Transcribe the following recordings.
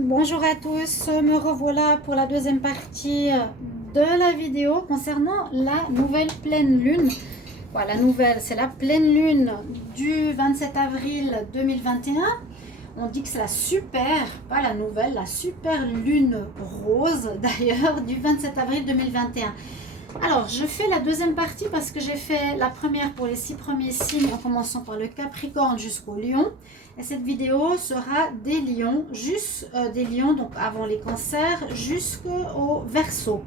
Bonjour à tous, me revoilà pour la deuxième partie de la vidéo concernant la nouvelle pleine lune. Voilà, la nouvelle, c'est la pleine lune du 27 avril 2021. On dit que c'est la super, pas la nouvelle, la super lune rose d'ailleurs du 27 avril 2021. Alors, je fais la deuxième partie parce que j'ai fait la première pour les 6 premiers signes en commençant par le Capricorne jusqu'au Lion. Et cette vidéo sera des lions, des lions, donc avant les cancers, jusqu'au Verseau.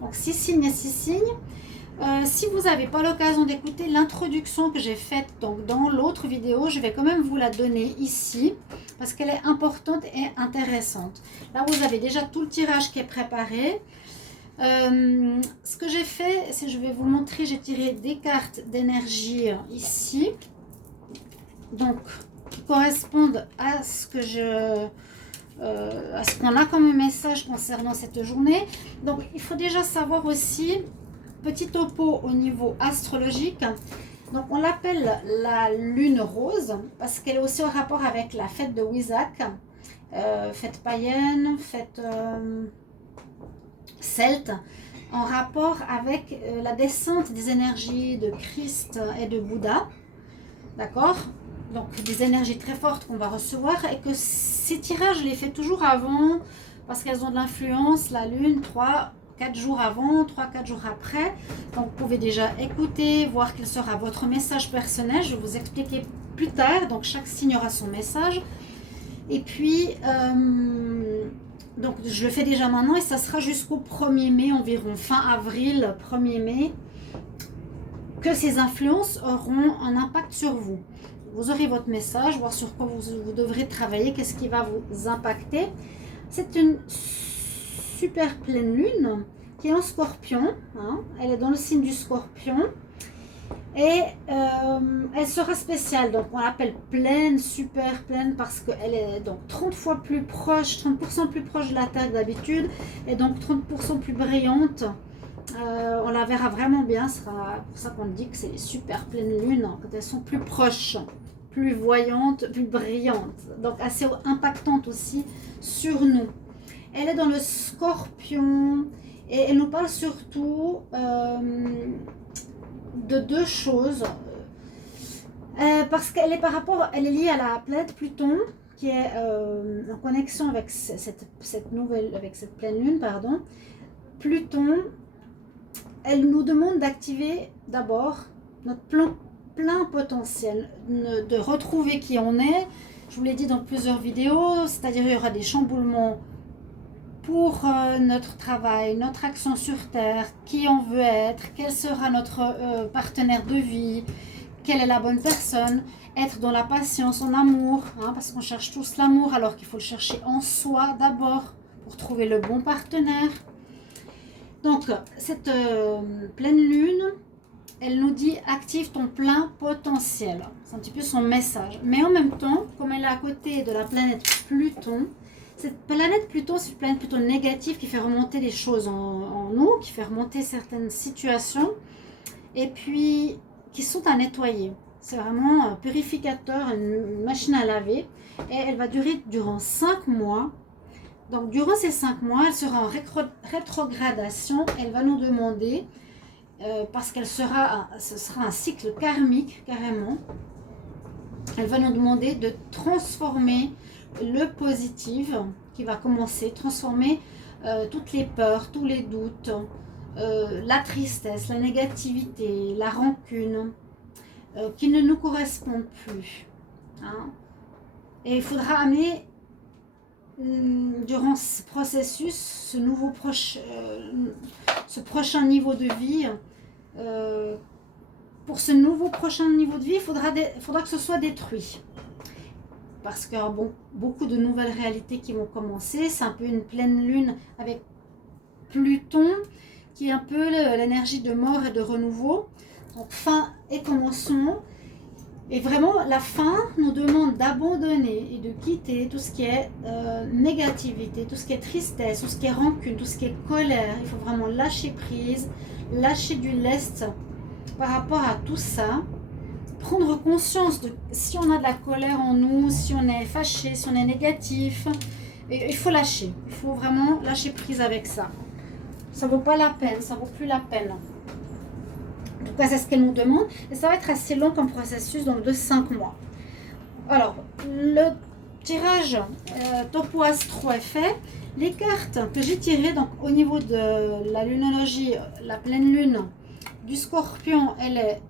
Donc 6 signes et 6 signes. Si vous n'avez pas l'occasion d'écouter l'introduction que j'ai faite donc dans l'autre vidéo, je vais quand même vous la donner ici parce qu'elle est importante et intéressante. Là, vous avez déjà tout le tirage qui est préparé. Ce que j'ai fait, c'est je vais vous montrer, j'ai tiré des cartes d'énergie ici, donc qui correspondent à ce que à ce qu'on a comme message concernant cette journée. Donc il faut déjà savoir aussi, petit topo au niveau astrologique, donc on l'appelle la lune rose parce qu'elle est aussi en rapport avec la fête de Wizak, fête païenne, fête celte, en rapport avec la descente des énergies de Christ et de Bouddha, d'accord? Donc des énergies très fortes qu'on va recevoir, et que ces tirages, je les fais toujours avant parce qu'elles ont de l'influence, la lune, 3-4 jours avant, 3-4 jours après. Donc vous pouvez déjà écouter, voir quel sera votre message personnel. Je vais vous expliquer plus tard, donc chaque signe aura son message. Et puis donc je le fais déjà maintenant et ça sera jusqu'au 1er mai environ, fin avril, 1er mai, que ces influences auront un impact sur vous. Vous aurez votre message, voir sur quoi vous devrez travailler, qu'est-ce qui va vous impacter. C'est une super pleine lune qui est en Scorpion, hein. Elle est dans le signe du Scorpion. Et elle sera spéciale, donc on l'appelle pleine, super pleine, parce qu'elle est donc 30 fois plus proche, 30% plus proche de la Terre que d'habitude, et donc 30% plus brillante. On la verra vraiment bien, ce sera pour ça qu'on dit que c'est les super pleines lunes, hein, quand elles sont plus proches, plus voyantes, plus brillantes, donc assez impactantes aussi sur nous. Elle est dans le Scorpion, et elle nous parle surtout de deux choses, parce qu'elle est elle est liée à la planète Pluton qui est en connexion avec cette pleine lune, pardon. Pluton, elle nous demande d'activer d'abord notre plein potentiel, de retrouver qui on est. Je vous l'ai dit dans plusieurs vidéos, c'est-à-dire il y aura des chamboulements pour notre travail, notre action sur Terre, qui on veut être, quel sera notre partenaire de vie, quelle est la bonne personne, être dans la patience, en amour, hein, parce qu'on cherche tous l'amour alors qu'il faut le chercher en soi d'abord pour trouver le bon partenaire. Donc cette pleine lune, elle nous dit active ton plein potentiel, c'est un petit peu son message, mais en même temps, comme elle est à côté de la planète Pluton, cette planète Pluton, c'est une planète plutôt négative qui fait remonter les choses en nous, qui fait remonter certaines situations, et puis qui sont à nettoyer. C'est vraiment un purificateur, une machine à laver, et elle va durer durant 5 mois. Donc durant ces 5 mois, elle sera en rétrogradation, elle va nous demander, parce ce sera un cycle karmique carrément, elle va nous demander de transformer le positif qui va commencer, transformer toutes les peurs, tous les doutes, la tristesse, la négativité, la rancune, qui ne nous correspondent plus, hein. Et il faudra amener durant ce processus ce prochain niveau de vie. Pour ce nouveau prochain niveau de vie, il faudra que ce soit détruit. Parce qu'il y aura beaucoup de nouvelles réalités qui vont commencer. C'est un peu une pleine lune avec Pluton, qui est un peu l'énergie de mort et de renouveau. Donc fin et commencement. Et vraiment, la fin nous demande d'abandonner et de quitter tout ce qui est négativité, tout ce qui est tristesse, tout ce qui est rancune, tout ce qui est colère. Il faut vraiment lâcher prise, lâcher du lest par rapport à tout ça. Prendre conscience de si on a de la colère en nous, si on est fâché, si on est négatif, Et il faut lâcher. Il faut vraiment lâcher prise avec ça. Ça vaut pas la peine, ça vaut plus la peine. En tout cas, c'est ce qu'elle nous demande. Et ça va être assez long comme processus, donc de 5 mois. Alors, le tirage Topo Astro est fait. Les cartes que j'ai tirées, donc au niveau de la lunologie, la pleine lune du Scorpion, elle est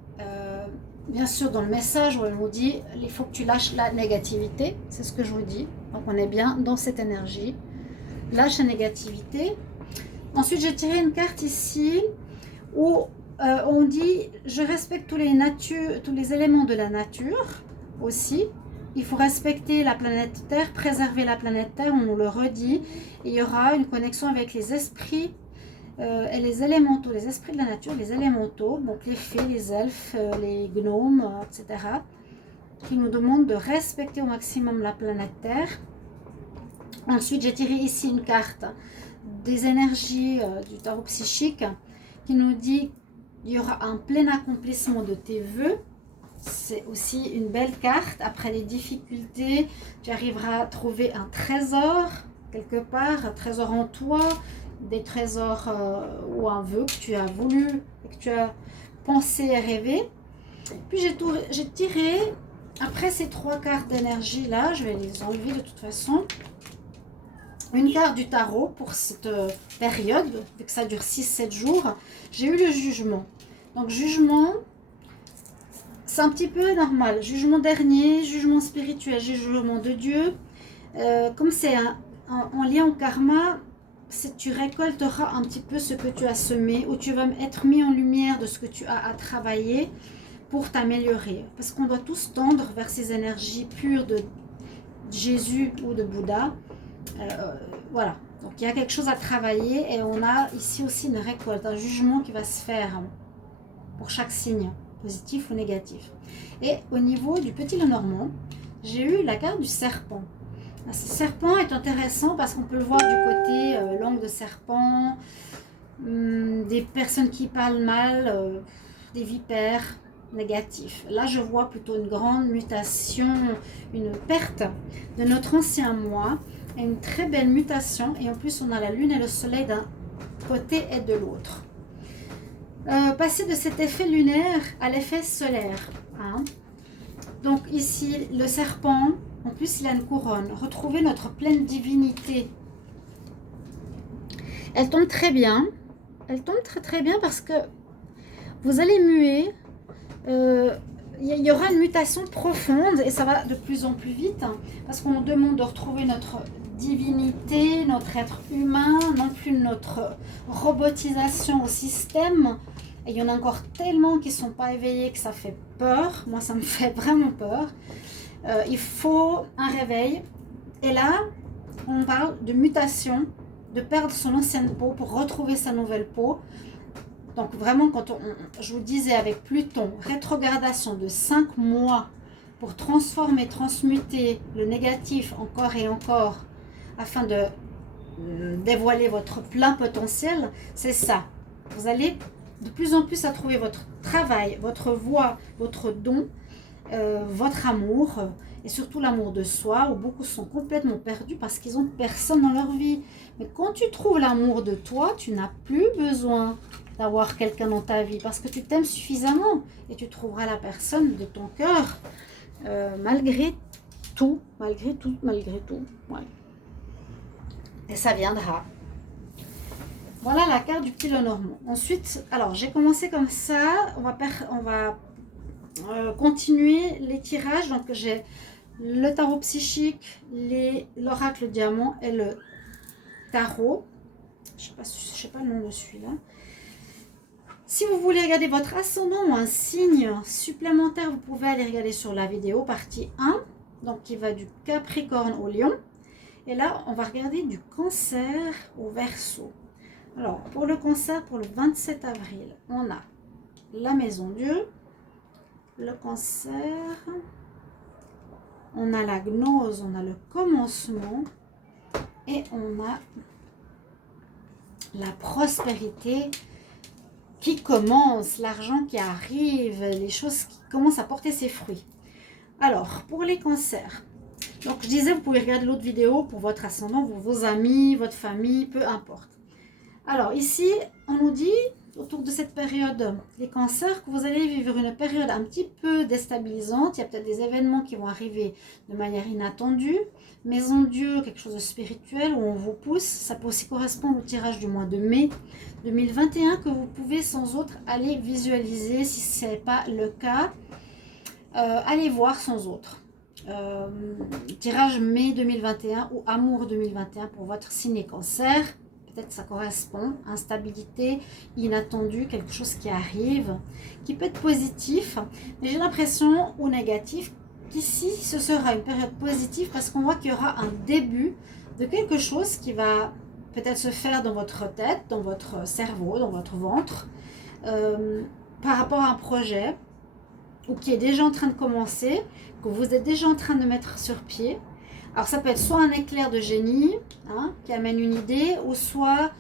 bien sûr dans le message où elle nous dit il faut que tu lâches la négativité. C'est ce que je vous dis. Donc on est bien dans cette énergie. Lâche la négativité. Ensuite, j'ai tiré une carte ici où on dit je respecte tous les éléments de la nature aussi. Il faut respecter la planète Terre, préserver la planète Terre, on nous le redit. Il y aura une connexion avec les esprits et les élémentaux, les esprits de la nature, les élémentaux, donc les fées, les elfes, les gnomes, etc., qui nous demandent de respecter au maximum la planète Terre. Ensuite, j'ai tiré ici une carte des énergies du tarot psychique qui nous dit qu'il y aura un plein accomplissement de tes vœux. C'est aussi une belle carte. Après les difficultés, tu arriveras à trouver un trésor quelque part, un trésor en toi, des trésors ou un vœu que tu as voulu, que tu as pensé et rêvé. Puis j'ai tiré, après ces 3 cartes d'énergie là, je vais les enlever de toute façon, une carte du tarot pour cette période, vu que ça dure 6-7 jours. J'ai eu le jugement. Donc jugement, c'est un petit peu normal. Jugement dernier, jugement spirituel, jugement de Dieu. Comme c'est en lien au karma, tu récolteras un petit peu ce que tu as semé, ou tu vas être mis en lumière de ce que tu as à travailler pour t'améliorer. Parce qu'on doit tous tendre vers ces énergies pures de Jésus ou de Bouddha. Voilà. Donc il y a quelque chose à travailler et on a ici aussi une récolte, un jugement qui va se faire pour chaque signe, positif ou négatif. Et au niveau du petit Lenormand, j'ai eu la carte du serpent. Ce serpent est intéressant parce qu'on peut le voir du côté langue de serpent, des personnes qui parlent mal, des vipères négatifs. Là, je vois plutôt une grande mutation, une perte de notre ancien moi, et une très belle mutation. Et en plus, on a la lune et le soleil d'un côté et de l'autre. Passer de cet effet lunaire à l'effet solaire. Hein. Donc ici, le serpent, en plus il a une couronne. Retrouver notre pleine divinité. Elle tombe très bien. Elle tombe très très bien parce que vous allez muer. Il y aura une mutation profonde et ça va de plus en plus vite. Hein, parce qu'on nous demande de retrouver notre divinité, notre être humain, non plus notre robotisation au système. Et il y en a encore tellement qui ne sont pas éveillés que ça fait peur. Moi, ça me fait vraiment peur. Il faut un réveil. Et là, on parle de mutation, de perdre son ancienne peau pour retrouver sa nouvelle peau. Donc vraiment, quand je vous disais avec Pluton, rétrogradation de 5 mois pour transformer, transmuter le négatif encore et encore afin de dévoiler votre plein potentiel, c'est ça. Vous allez de plus en plus à trouver votre travail, votre voie, votre don, votre amour et surtout l'amour de soi, où beaucoup sont complètement perdus parce qu'ils n'ont personne dans leur vie. Mais quand tu trouves l'amour de toi, tu n'as plus besoin d'avoir quelqu'un dans ta vie parce que tu t'aimes suffisamment et tu trouveras la personne de ton cœur malgré tout. Ouais. Et ça viendra. Voilà la carte du petit Lenormand. Ensuite, alors j'ai commencé comme ça. On va continuer les tirages. Donc j'ai le tarot psychique, l'oracle diamant et le tarot. Je sais pas le nom de celui-là. Si vous voulez regarder votre ascendant ou un signe supplémentaire, vous pouvez aller regarder sur la vidéo partie 1. Donc qui va du Capricorne au Lion. Et là, on va regarder du Cancer au Verseau. Alors, pour le Cancer, pour le 27 avril, on a la Maison Dieu, le Cancer, on a la Gnose, on a le commencement et on a la prospérité qui commence, l'argent qui arrive, les choses qui commencent à porter ses fruits. Alors, pour les Cancers, Donc, je disais, vous pouvez regarder l'autre vidéo pour votre ascendant, vos amis, votre famille, peu importe. Alors, ici, on nous dit, autour de cette période, les cancers, que vous allez vivre une période un petit peu déstabilisante. Il y a peut-être des événements qui vont arriver de manière inattendue. Maison de Dieu, quelque chose de spirituel où on vous pousse. Ça peut aussi correspondre au tirage du mois de mai 2021 que vous pouvez sans autre aller visualiser. Si ce n'est pas le cas, allez voir sans autre. Tirage mai 2021 ou amour 2021 pour votre signe cancer. Peut-être ça correspond, instabilité, inattendue, quelque chose qui arrive, qui peut être positif, mais j'ai l'impression, ou négatif, qu'ici ce sera une période positive parce qu'on voit qu'il y aura un début de quelque chose qui va peut-être se faire dans votre tête, dans votre cerveau, dans votre ventre, par rapport à un projet, ou qui est déjà en train de commencer, que vous êtes déjà en train de mettre sur pied. Alors ça peut être soit un éclair de génie qui amène une idée, ou soit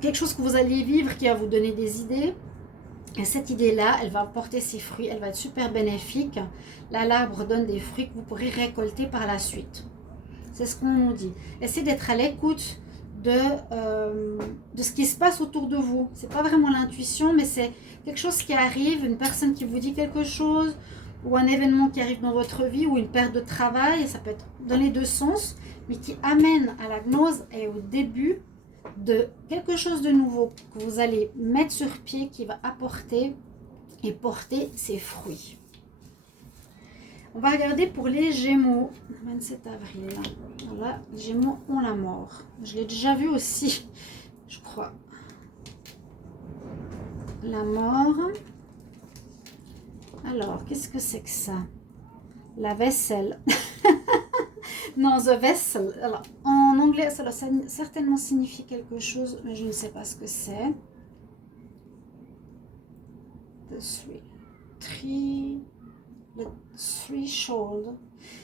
quelque chose que vous allez vivre qui va vous donner des idées. Et cette idée-là, elle va porter ses fruits, elle va être super bénéfique. Là, l'arbre donne des fruits que vous pourrez récolter par la suite. C'est ce qu'on nous dit. Essayez d'être à l'écoute de ce qui se passe autour de vous. C'est pas vraiment l'intuition, mais c'est quelque chose qui arrive, une personne qui vous dit quelque chose, ou un événement qui arrive dans votre vie, ou une perte de travail, ça peut être dans les deux sens, mais qui amène à la gnose et au début de quelque chose de nouveau que vous allez mettre sur pied, qui va apporter et porter ses fruits. On va regarder pour les Gémeaux, 27 avril. Voilà, les Gémeaux ont la mort. Je l'ai déjà vu aussi, je crois. La mort. Alors, qu'est-ce que c'est que ça? La vaisselle. Non, the vessel. Alors, en anglais, ça doit certainement signifier quelque chose, mais je ne sais pas ce que c'est. The threshold.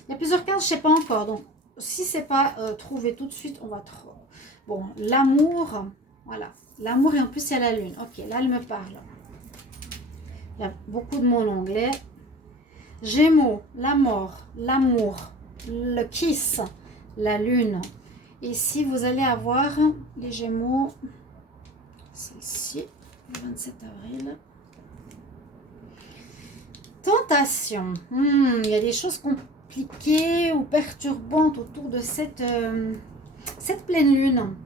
Il y a plusieurs cartes, je ne sais pas encore. Donc, si ce n'est pas trouvé tout de suite, on va trop. Bon, l'amour. Voilà. L'amour, et en plus, il y a la lune. Ok, là, elle me parle. Il y a beaucoup de mots en anglais. Gémeaux, la mort, l'amour, le kiss, la lune. Ici, vous allez avoir les Gémeaux, celle-ci, le 27 avril. Tentation. Il y a des choses compliquées ou perturbantes autour de cette pleine lune.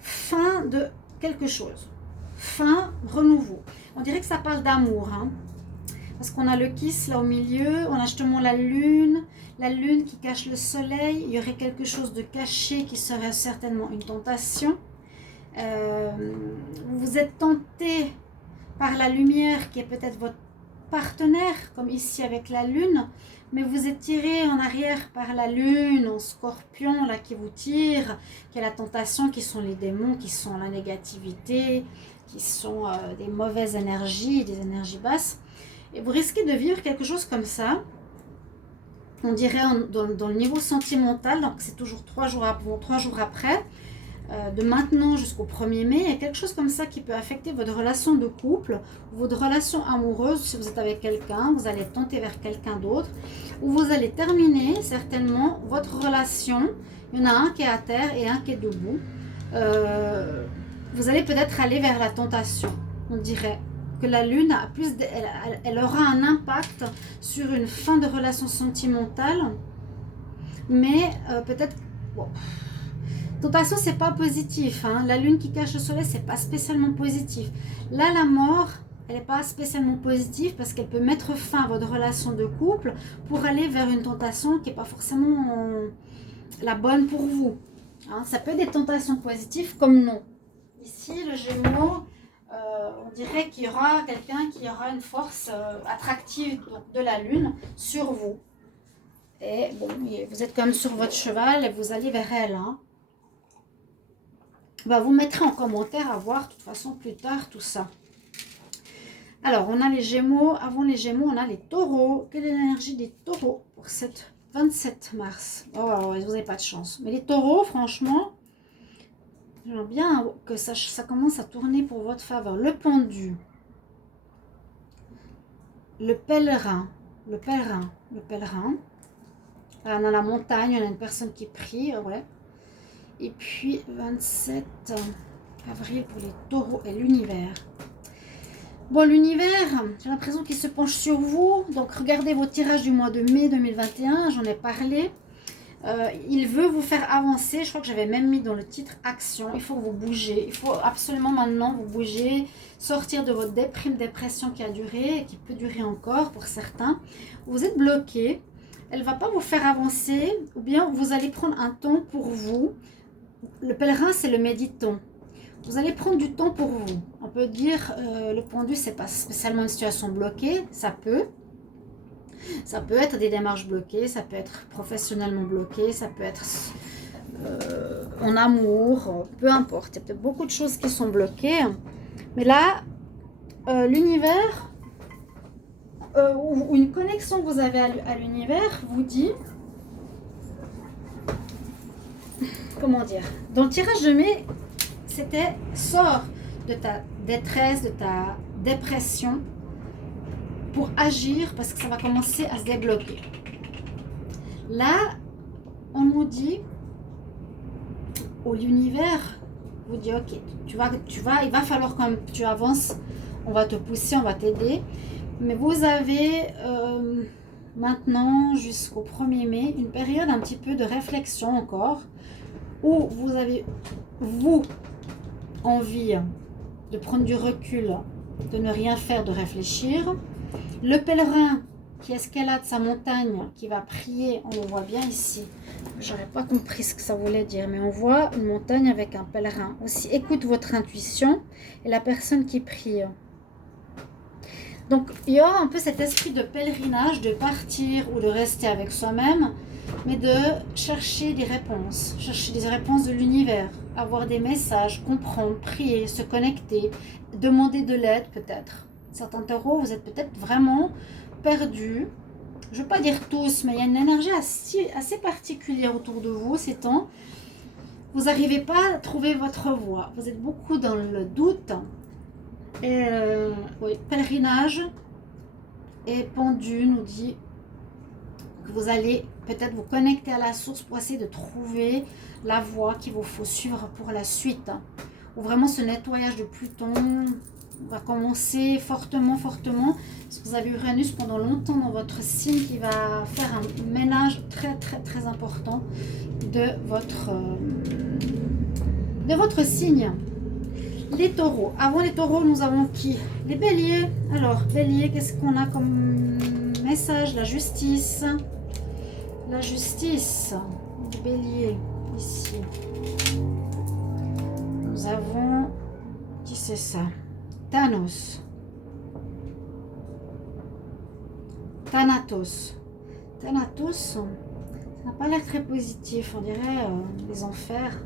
Fin de quelque chose. Fin, renouveau. On dirait que ça parle d'amour, parce qu'on a le kiss là au milieu, on a justement la lune qui cache le soleil. Il y aurait quelque chose de caché qui serait certainement une tentation. Vous êtes tenté par la lumière qui est peut-être votre partenaire, comme ici avec la lune, mais vous êtes tiré en arrière par la lune en scorpion là qui vous tire, qui est la tentation, qui sont les démons, qui sont la négativité, qui sont des mauvaises énergies, des énergies basses. Et vous risquez de vivre quelque chose comme ça, on dirait dans le niveau sentimental, donc c'est toujours 3 jours après, de maintenant jusqu'au 1er mai, il y a quelque chose comme ça qui peut affecter votre relation de couple, votre relation amoureuse. Si vous êtes avec quelqu'un, vous allez tenter vers quelqu'un d'autre, ou vous allez terminer certainement votre relation. Il y en a un qui est à terre et un qui est debout. Vous allez peut-être aller vers la tentation, on dirait. Que la lune a elle aura un impact sur une fin de relation sentimentale, mais peut-être tentation, c'est pas positif, la lune qui cache le soleil, c'est pas spécialement positif. Là, la mort, elle n'est pas spécialement positive parce qu'elle peut mettre fin à votre relation de couple pour aller vers une tentation qui n'est pas forcément la bonne pour vous, ça peut être des tentations positives comme non. Ici, le Gémeaux, on dirait qu'il y aura quelqu'un qui aura une force attractive de la lune sur vous. Et bon, vous êtes comme sur votre cheval et vous allez vers elle. Vous mettrez en commentaire à voir de toute façon plus tard tout ça. Alors, on a les Gémeaux. Avant les Gémeaux, on a les Taureaux. Quelle est l'énergie des Taureaux pour cette 27 mars? Oh, vous n'avez pas de chance. Mais les Taureaux, franchement, j'aimerais bien que ça commence à tourner pour votre faveur. Le pendu. Le pèlerin. le pèlerin. Là, on a la montagne, on a une personne qui prie, ouais. Et puis 27 avril pour les taureaux et l'univers. Bon, l'univers, j'ai l'impression qu'il se penche sur vous. Donc, regardez vos tirages du mois de mai 2021, j'en ai parlé. Il veut vous faire avancer. Je crois que j'avais même mis dans le titre action. Il faut que vous bougez. Il faut absolument maintenant vous bouger, sortir de votre dépression qui a duré et qui peut durer encore pour certains. Vous êtes bloqué. Elle ne va pas vous faire avancer, ou bien vous allez prendre un temps pour vous. Le pèlerin, c'est le méditant. Vous allez prendre du temps pour vous. On peut dire, le pendu, c'est pas spécialement une situation bloquée. Ça peut être des démarches bloquées, ça peut être professionnellement bloqué, ça peut être en amour, peu importe. Il y a peut-être beaucoup de choses qui sont bloquées. Mais là, l'univers, ou une connexion que vous avez à l'univers vous dit, comment dire, dans le tirage de mai, c'était sors de ta détresse, de ta dépression pour agir parce que ça va commencer à se débloquer. Là, on nous dit, l'univers vous dit, ok, tu vas, il va falloir quand même que tu avances, on va te pousser, on va t'aider, mais vous avez maintenant jusqu'au 1er mai une période un petit peu de réflexion encore, où vous avez, vous, envie de prendre du recul, de ne rien faire, de réfléchir. Le pèlerin qui escalade sa montagne, qui va prier, on le voit bien ici. J'aurais pas compris ce que ça voulait dire, mais on voit une montagne avec un pèlerin. Aussi, écoute votre intuition et la personne qui prie. Donc, il y a un peu cet esprit de pèlerinage, de partir ou de rester avec soi-même, mais de chercher des réponses de l'univers, avoir des messages, comprendre, prier, se connecter, demander de l'aide peut-être. Certains taureaux, vous êtes peut-être vraiment perdus. Je ne veux pas dire tous, mais il y a une énergie assez particulière autour de vous ces temps. Vous n'arrivez pas à trouver votre voie. Vous êtes beaucoup dans le doute. Et oui, pèlerinage et pendu nous dit que vous allez peut-être vous connecter à la source pour essayer de trouver la voie qu'il vous faut suivre pour la suite. Ou vraiment ce nettoyage de Pluton va commencer fortement, parce que vous avez Uranus pendant longtemps dans votre signe qui va faire un ménage très important de votre signe. Les taureaux. Avant les taureaux, nous avons qui? Les béliers. Alors, bélier, qu'est-ce qu'on a comme message? La justice. La justice. Les béliers, ici. Nous avons... Qui c'est ça? Thanos. Thanatos. Thanatos, ça n'a pas l'air très positif. On dirait les enfers.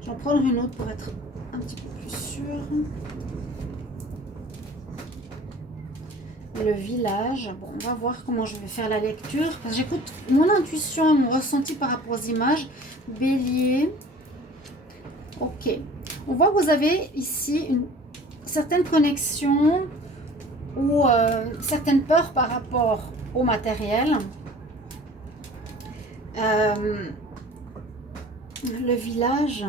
Je vais en prendre une autre pour être un petit peu plus sûr. Le village. Bon, on va voir comment je vais faire la lecture. Parce que j'écoute mon intuition, mon ressenti par rapport aux images. Bélier. Ok. On voit que vous avez ici une certaine connexion ou certaines peurs par rapport au matériel. Le village.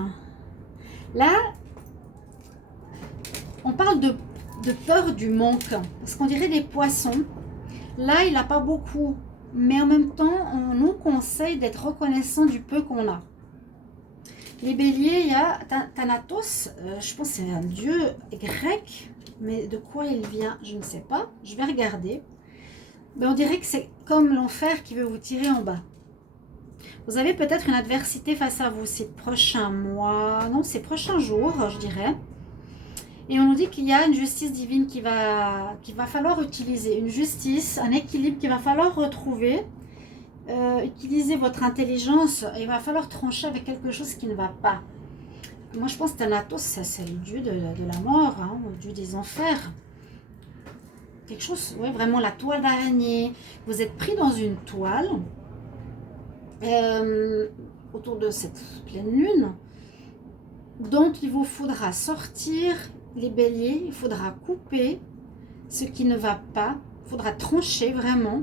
Là, on parle de peur du manque, parce qu'on dirait des poissons. Là, il n'a pas beaucoup, mais en même temps, on nous conseille d'être reconnaissant du peu qu'on a. Les béliers, il y a Thanatos, je pense que c'est un dieu grec, mais de quoi il vient, je ne sais pas. Je vais regarder. Mais on dirait que c'est comme l'enfer qui veut vous tirer en bas. Vous avez peut-être une adversité face à vous ces prochains mois, non, ces prochains jours, je dirais. Et on nous dit qu'il y a une justice divine qu'il va falloir utiliser. Une justice, un équilibre qu'il va falloir retrouver. Utilisez votre intelligence. Il va falloir trancher avec quelque chose qui ne va pas. Moi, je pense que Thanatos, c'est le dieu de la mort, hein, le dieu des enfers. Quelque chose, ouais, vraiment la toile d'araignée. Vous êtes pris dans une toile autour de cette pleine lune, dont il vous faudra sortir les béliers. Il faudra couper ce qui ne va pas. Il faudra trancher vraiment.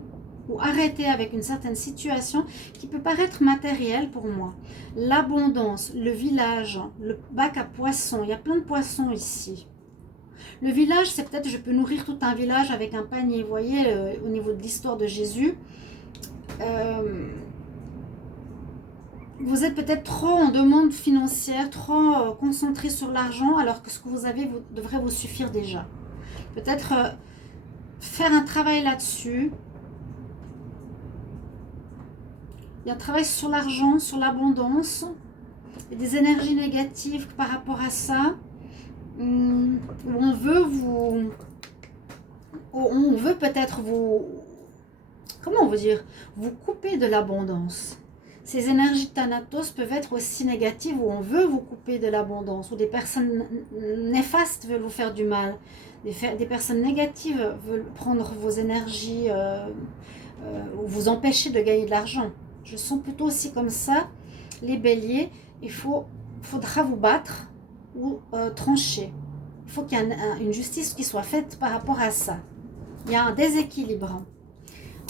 ou arrêter avec une certaine situation qui peut paraître matérielle pour moi. L'abondance, le village, le bac à poissons, il y a plein de poissons ici. Le village, c'est peut-être, je peux nourrir tout un village avec un panier, vous voyez, au niveau de l'histoire de Jésus. Vous êtes peut-être trop en demande financière, trop concentré sur l'argent, alors que ce que vous avez devrait vous suffire déjà. Peut-être faire un travail là-dessus. Il y a un travail sur l'argent, sur l'abondance. Il y a des énergies négatives par rapport à ça. Où on veut peut-être vous... Comment on veut dire? Vous couper de l'abondance. Ces énergies de Thanatos peuvent être aussi négatives où on veut vous couper de l'abondance, où des personnes néfastes veulent vous faire du mal, des personnes négatives veulent prendre vos énergies ou vous empêcher de gagner de l'argent. Je sens plutôt aussi comme ça, les béliers, faudra vous battre ou trancher. Il faut qu'il y ait une justice qui soit faite par rapport à ça. Il y a un déséquilibre.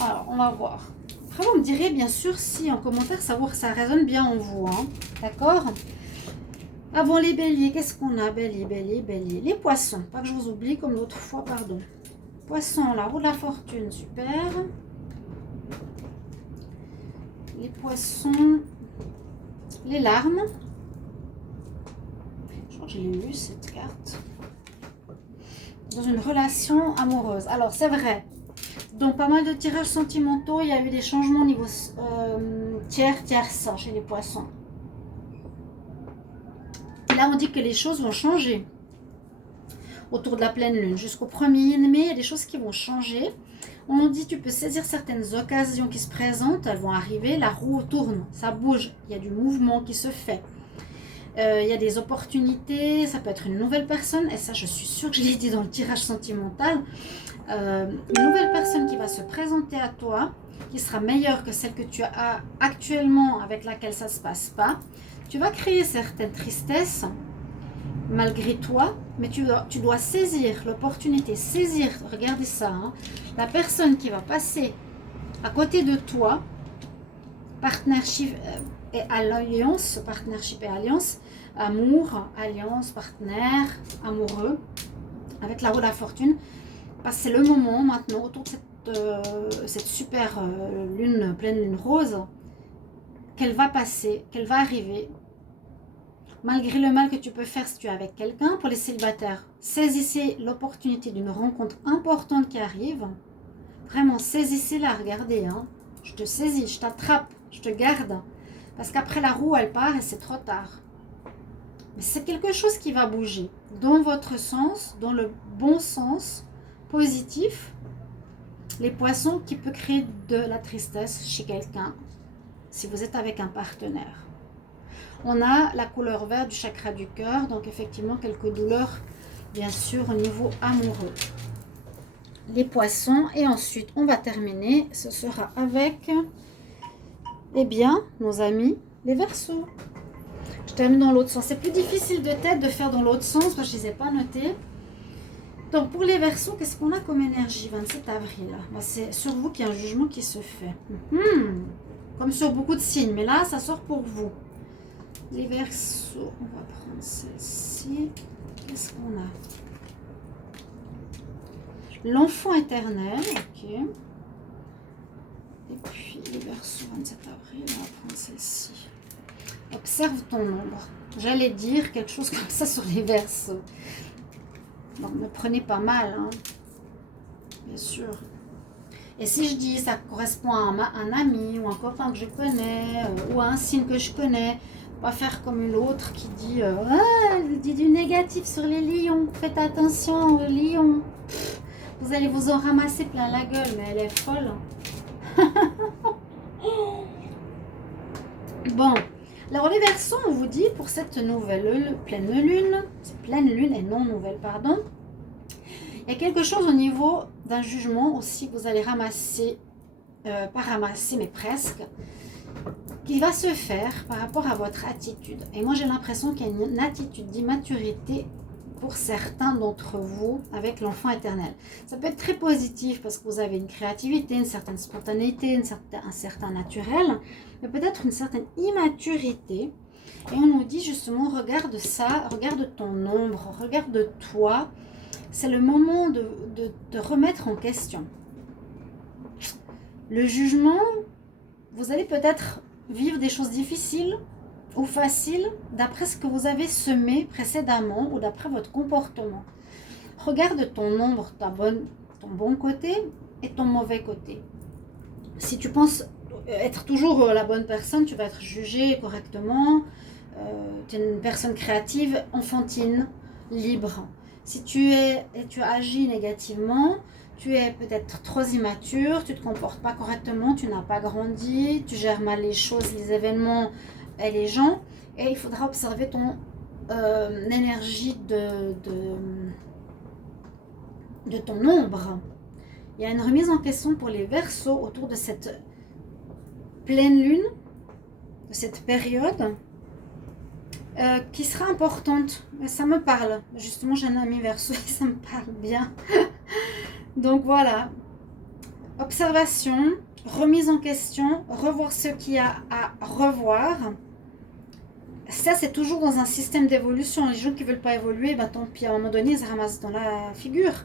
Alors, on va voir. Après, vous me direz bien sûr si en commentaire ça résonne bien en vous. Hein. D'accord? Avant les béliers, qu'est-ce qu'on a? Bélier. Les poissons. Pas que je vous oublie comme l'autre fois, pardon. Poissons, la roue de la fortune, super. Les poissons. Les larmes. Je crois que j'ai lu cette carte. Dans une relation amoureuse. Alors, c'est vrai. Donc, pas mal de tirages sentimentaux. Il y a eu des changements au niveau tierce chez les poissons. Et là, on dit que les choses vont changer autour de la pleine lune. Jusqu'au 1er mai, il y a des choses qui vont changer. On dit tu peux saisir certaines occasions qui se présentent. Elles vont arriver. La roue tourne. Ça bouge. Il y a du mouvement qui se fait. Il y a des opportunités. Ça peut être une nouvelle personne. Et ça, je suis sûre que je l'ai dit dans le tirage sentimental. Une nouvelle personne qui va se présenter à toi, qui sera meilleure que celle que tu as actuellement, avec laquelle ça ne se passe pas. Tu vas créer certaines tristesses malgré toi, mais tu dois saisir l'opportunité, regardez ça, hein, la personne qui va passer à côté de toi, partnership et alliance, amour, alliance, partenaire, amoureux, avec la roue de la fortune. Parce que c'est le moment maintenant, autour de cette super lune, pleine lune rose, qu'elle va passer, qu'elle va arriver. Malgré le mal que tu peux faire si tu es avec quelqu'un, pour les célibataires, saisissez l'opportunité d'une rencontre importante qui arrive. Vraiment, saisissez-la, regardez. Hein. Je te saisis, je t'attrape, je te garde. Parce qu'après la roue, elle part et c'est trop tard. Mais c'est quelque chose qui va bouger. Dans votre sens, dans le bon sens, positif, les poissons qui peut créer de la tristesse chez quelqu'un si vous êtes avec un partenaire. On a la couleur verte du chakra du cœur, donc effectivement quelques douleurs bien sûr au niveau amoureux. Les poissons, et ensuite on va terminer, ce sera avec nos amis les Verseaux. Je termine dans l'autre sens. C'est plus difficile de tête de faire dans l'autre sens parce que je ne les ai pas notés. Donc, pour les Verseaux, qu'est-ce qu'on a comme énergie 27 avril? C'est sur vous qu'il y a un jugement qui se fait. Comme sur beaucoup de signes, mais là, ça sort pour vous. Les Verseaux, on va prendre celle-ci. Qu'est-ce qu'on a? L'enfant éternel, ok. Et puis, les Verseaux, 27 avril, on va prendre celle-ci. Observe ton ombre. J'allais dire quelque chose comme ça sur les Verseaux. Donc, me prenez pas mal, hein. Bien sûr. Et si je dis ça correspond à un ami ou un copain que je connais ou à un signe que je connais, pas faire comme l'autre qui dit elle dit du négatif sur les lions. Faites attention aux lions. Vous allez vous en ramasser plein la gueule, mais elle est folle. Bon. Alors les Verseaux, on vous dit pour cette nouvelle pleine lune et non nouvelle, pardon, il y a quelque chose au niveau d'un jugement aussi que vous allez ramasser, pas ramasser mais presque, qui va se faire par rapport à votre attitude. Et moi j'ai l'impression qu'il y a une attitude d'immaturité pour certains d'entre vous avec l'enfant éternel. Ça peut être très positif parce que vous avez une créativité, une certaine spontanéité, un certain naturel, mais peut-être une certaine immaturité. Et on nous dit justement, regarde ça, regarde ton ombre, regarde toi. C'est le moment de te remettre en question. Le jugement, vous allez peut-être vivre des choses difficiles ou faciles d'après ce que vous avez semé précédemment ou d'après votre comportement. Regarde ton ombre, ton bon côté et ton mauvais côté. Si tu penses être toujours la bonne personne, tu vas être jugé correctement. Tu es une personne créative, enfantine, libre. Si tu agis négativement, tu es peut-être trop immature, tu ne te comportes pas correctement, tu n'as pas grandi, tu gères mal les choses, les événements et les gens. Et il faudra observer ton énergie de ton ombre. Il y a une remise en question pour les Verseaux autour de cette pleine lune, de cette période. Qui sera importante. Ça me parle. Justement, j'ai un ami Verseau et ça me parle bien. Donc voilà. Observation, remise en question, revoir ce qu'il y a à revoir. Ça, c'est toujours dans un système d'évolution. Les gens qui ne veulent pas évoluer, ben, tant pis, à un moment donné, ils se ramassent dans la figure.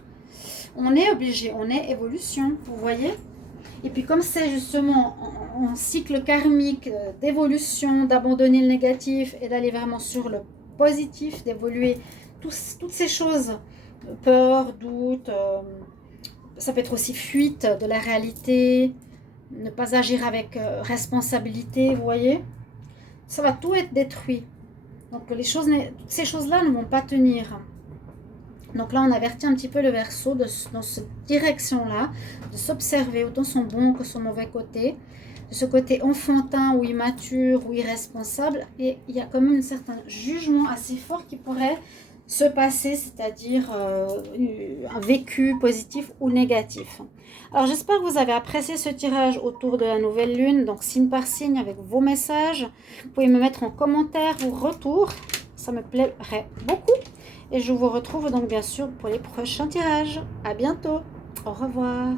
On est obligé, on est évolution, vous voyez. Et puis comme c'est justement en cycle karmique d'évolution, d'abandonner le négatif et d'aller vraiment sur le positif, d'évoluer toutes ces choses, peur, doute, ça peut être aussi fuite de la réalité, ne pas agir avec responsabilité, vous voyez. Ça va tout être détruit. Donc toutes ces choses-là ne vont pas tenir. Donc là, on avertit un petit peu le Verseau dans cette direction-là, de s'observer autant son bon que son mauvais côté, de ce côté enfantin ou immature ou irresponsable. Et il y a quand même un certain jugement assez fort qui pourrait se passer, c'est-à-dire un vécu positif ou négatif. Alors j'espère que vous avez apprécié ce tirage autour de la nouvelle lune, donc signe par signe avec vos messages. Vous pouvez me mettre en commentaire vos retours, ça me plairait beaucoup. Et je vous retrouve donc bien sûr pour les prochains tirages. À bientôt. Au revoir.